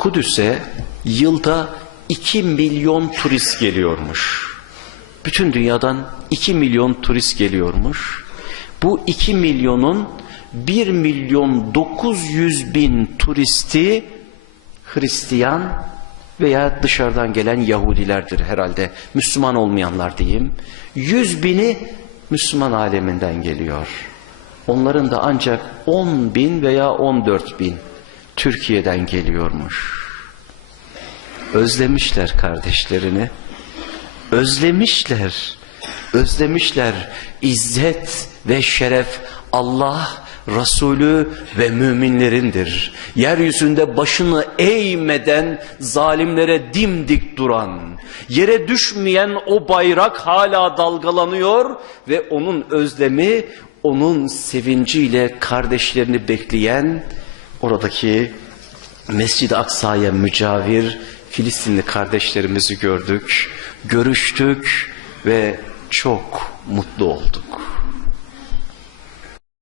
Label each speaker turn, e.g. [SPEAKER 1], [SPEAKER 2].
[SPEAKER 1] Kudüs'e yılda 2 milyon turist geliyormuş. Bütün dünyadan 2 milyon turist geliyormuş. Bu 2 milyonun 1 milyon 900 bin turisti Hristiyan veya dışarıdan gelen Yahudilerdir herhalde. Müslüman olmayanlar diyeyim. 100 bini Müslüman aleminden geliyor. Onların da ancak 10 bin veya 14 bin Türkiye'den geliyormuş. Özlemişler kardeşlerini. Özlemişler. Özlemişler. İzzet ve şeref Allah, Resulü ve müminlerindir. Yeryüzünde başını eğmeden zalimlere dimdik duran, yere düşmeyen o bayrak hala dalgalanıyor ve onun özlemi, onun sevinciyle kardeşlerini bekleyen oradaki Mescid-i Aksa'ya mücavir Filistinli kardeşlerimizi gördük, görüştük ve çok mutlu olduk.